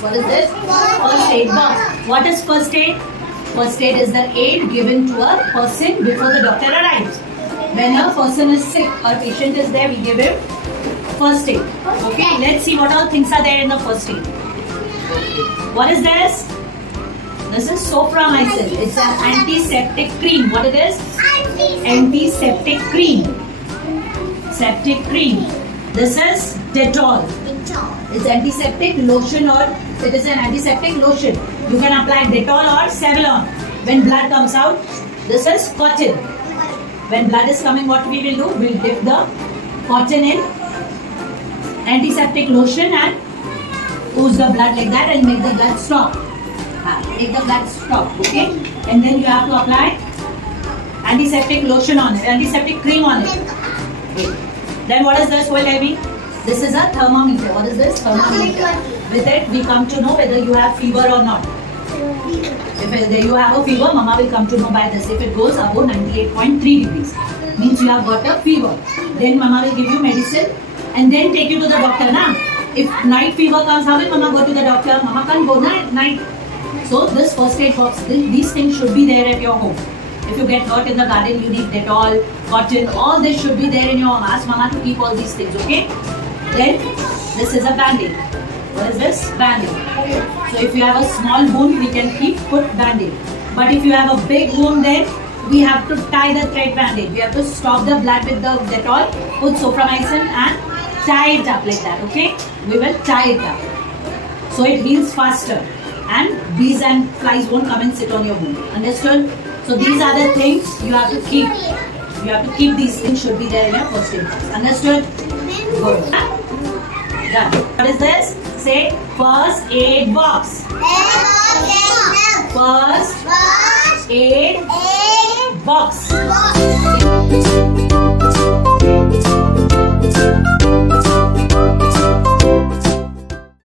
box. What is this? First aid box. What is first aid? First aid is the aid given to a person before the doctor arrives. When a person is sick or patient is there, we give him first aid. Okay, let's see what all things are there in the first aid. What is this? This is Soframycin. It's an antiseptic cream. What it is? Antiseptic cream. Septic cream. This is Dettol. It's antiseptic lotion, or it is an antiseptic lotion. You can apply Dettol or Savlon. When blood comes out, this is cotton. When blood is coming, what we will do? We'll dip the cotton in antiseptic lotion and ooze the blood like that and make the blood stop. Make the blood stop, okay? And then you have to apply antiseptic lotion on it, antiseptic cream on it. Okay. Then what is this? Who will tell me? This is a thermometer. What is this? Thermometer. With it, we come to know whether you have fever or not. If you have a fever, Mama will come to know by this. If it goes above 98.3 degrees, means you have got a fever. Then Mama will give you medicine and then take you to the doctor. Na? If night fever comes, how will Mama go to the doctor? Mama can't go at night. So this first aid box, these things should be there at your home. If you get hurt in the garden, you need Dettol, cotton, all this should be there in your home. Ask Mama to keep all these things, okay? Then this is a band-aid. What is this? Band-aid. So if you have a small wound, we can put band-aid. But if you have a big wound, then we have to tie the thread band-aid. We have to stop the blood with the Dettol, put Soframycin and tie it up like that, okay? We will tie it up. So it heals faster. And bees and flies won't come and sit on your wound. Understood? So these are the things you have to keep. You have to keep these things, should be there in your first aid box. Understood? Good. Done. What is this? Say first aid box. First aid box.